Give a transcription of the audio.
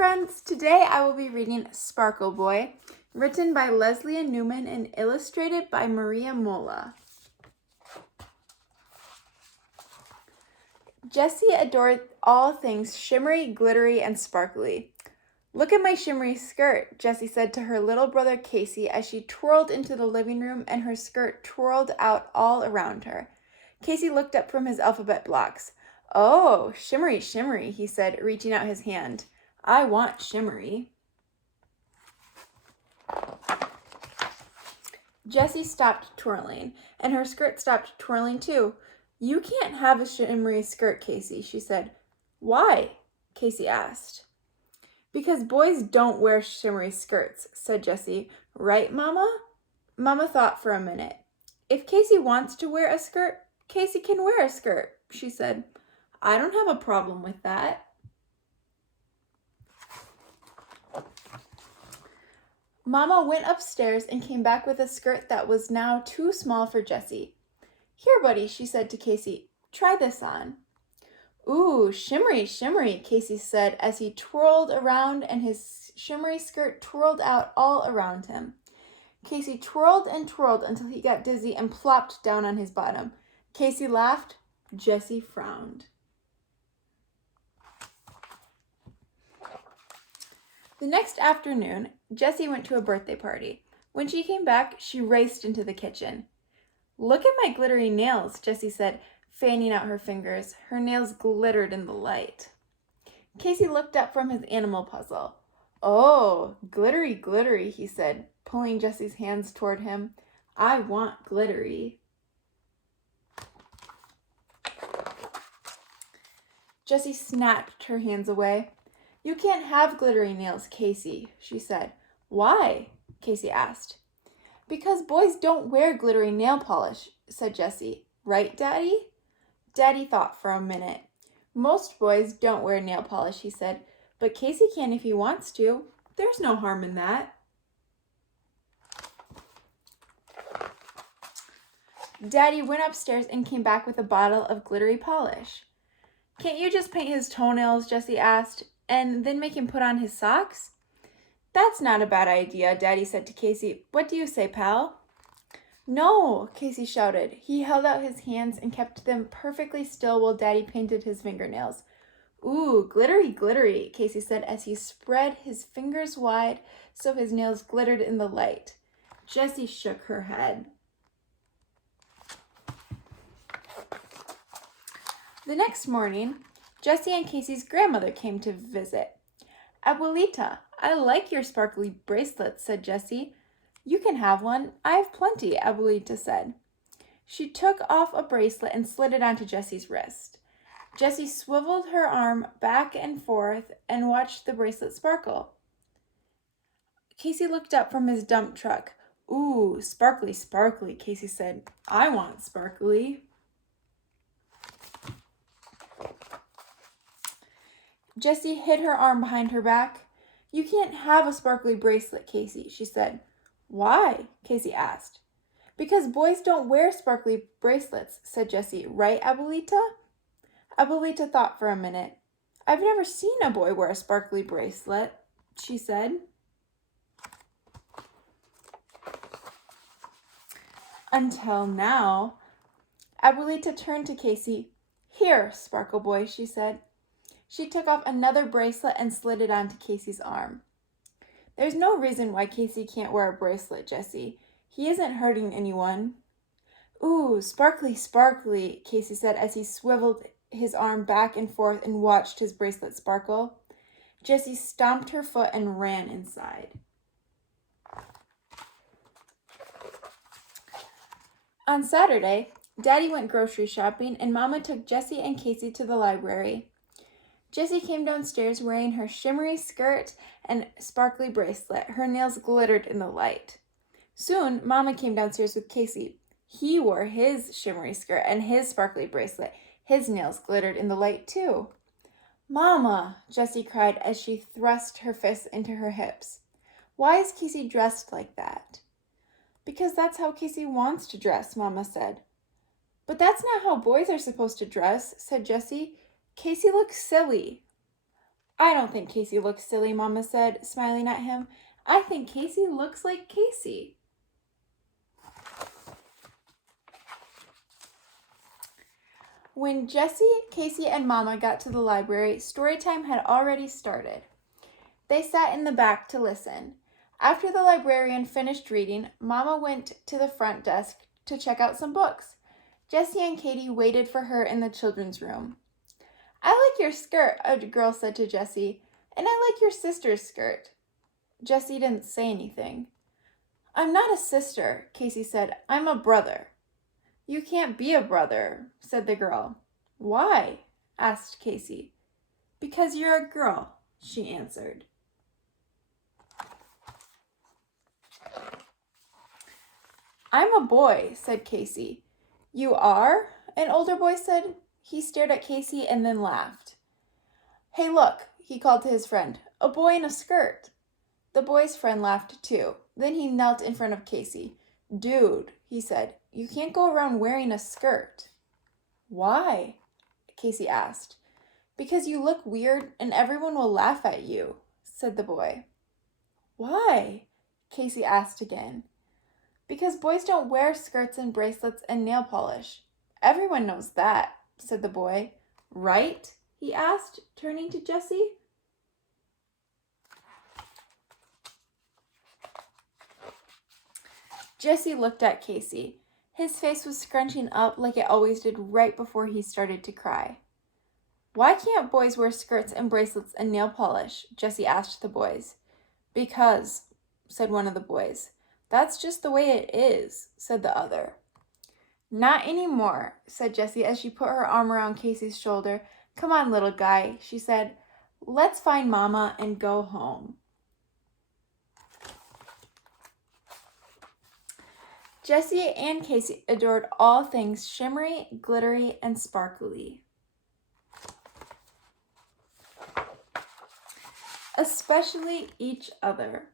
friends! Today I will be reading Sparkle Boy, written by Lesléa Newman and illustrated by Maria Mola. Jessie adored all things shimmery, glittery, and sparkly. "Look at my shimmery skirt," Jessie said to her little brother Casey as she twirled into the living room and her skirt twirled out all around her. Casey looked up from his alphabet blocks. "Oh, shimmery, shimmery," he said, reaching out his hand. "I want shimmery." Jessie stopped twirling, and her skirt stopped twirling too. "You can't have a shimmery skirt, Casey," she said. "Why?" Casey asked. "Because boys don't wear shimmery skirts," said Jessie. "Right, Mama?" Mama thought for a minute. "If Casey wants to wear a skirt, Casey can wear a skirt," she said. "I don't have a problem with that." Mama went upstairs and came back with a skirt that was now too small for Jessie. "Here, buddy," she said to Casey. "Try this on." "Ooh, shimmery, shimmery," Casey said as he twirled around and his shimmery skirt twirled out all around him. Casey twirled and twirled until he got dizzy and plopped down on his bottom. Casey laughed. Jessie frowned. The next afternoon, Jessie went to a birthday party. When she came back, she raced into the kitchen. "Look at my glittery nails," Jessie said, fanning out her fingers. Her nails glittered in the light. Casey looked up from his animal puzzle. "Oh, glittery, glittery," he said, pulling Jessie's hands toward him. "I want glittery." Jessie snatched her hands away. "You can't have glittery nails, Casey," she said. "Why?" Casey asked. "Because boys don't wear glittery nail polish," said Jessie. "Right, Daddy?" Daddy thought for a minute. "Most boys don't wear nail polish," he said, "but Casey can if he wants to. There's no harm in that." Daddy went upstairs and came back with a bottle of glittery polish. "Can't you just paint his toenails?" Jessie asked, "and then make him put on his socks?" "That's not a bad idea," Daddy said to Casey. "What do you say, pal?" "No!" Casey shouted. He held out his hands and kept them perfectly still while Daddy painted his fingernails. "Ooh, glittery, glittery," Casey said as he spread his fingers wide so his nails glittered in the light. Jessie shook her head. The next morning, Jessie and Casey's grandmother came to visit. "Abuelita, I like your sparkly bracelets," said Jessie. "You can have one. I have plenty," Abuelita said. She took off a bracelet and slid it onto Jessie's wrist. Jessie swiveled her arm back and forth and watched the bracelet sparkle. Casey looked up from his dump truck. "Ooh, sparkly, sparkly," Casey said. "I want sparkly." Jessie hid her arm behind her back. "You can't have a sparkly bracelet, Casey," she said. "Why?" Casey asked. "Because boys don't wear sparkly bracelets," said Jessie. "Right, Abuelita?" Abuelita thought for a minute. "I've never seen a boy wear a sparkly bracelet," she said. "Until now." Abuelita turned to Casey. "Here, Sparkle Boy," she said. She took off another bracelet and slid it onto Casey's arm. "There's no reason why Casey can't wear a bracelet, Jessie. He isn't hurting anyone." "Ooh, sparkly, sparkly," Casey said as he swiveled his arm back and forth and watched his bracelet sparkle. Jessie stomped her foot and ran inside. On Saturday, Daddy went grocery shopping and Mama took Jessie and Casey to the library. Jessie came downstairs wearing her shimmery skirt and sparkly bracelet. Her nails glittered in the light. Soon, Mama came downstairs with Casey. He wore his shimmery skirt and his sparkly bracelet. His nails glittered in the light too. "Mama," Jessie cried as she thrust her fists into her hips. "Why is Casey dressed like that?" "Because that's how Casey wants to dress," Mama said. "But that's not how boys are supposed to dress," said Jessie. "Casey looks silly." I don't think Casey looks silly, Mama said, smiling at him. I think Casey looks like Casey. When Jessie, Casey, and Mama got to the library, story time had already started. They sat in the back to listen. After the librarian finished reading, Mama went to the front desk to check out some books. Jessie and Katie waited for her in the children's room. I like your skirt, a girl said to Jessie, and I like your sister's skirt. Jessie didn't say anything. I'm not a sister, Casey said. I'm a brother. You can't be a brother, said the girl. Why? Asked Casey. Because you're a girl, she answered. I'm a boy, said Casey. You are? An older boy said. He stared at Casey and then laughed. Hey, look, he called to his friend. A boy in a skirt. The boy's friend laughed too. Then he knelt in front of Casey. Dude, he said, you can't go around wearing a skirt. Why? Casey asked. Because you look weird and everyone will laugh at you, said the boy. Why? Casey asked again. Because boys don't wear skirts and bracelets and nail polish. Everyone knows that, said the boy. Right? He asked, turning to Jessie. Jessie looked at Casey. His face was scrunching up like it always did right before he started to cry. Why can't boys wear skirts and bracelets and nail polish? Jessie asked the boys. Because, said one of the boys. That's just the way it is, said the other. Not anymore, said Jessie as she put her arm around Casey's shoulder. Come on, little guy, she said. Let's find Mama and go home. Jessie and Casey adored all things shimmery, glittery, and sparkly. Especially each other.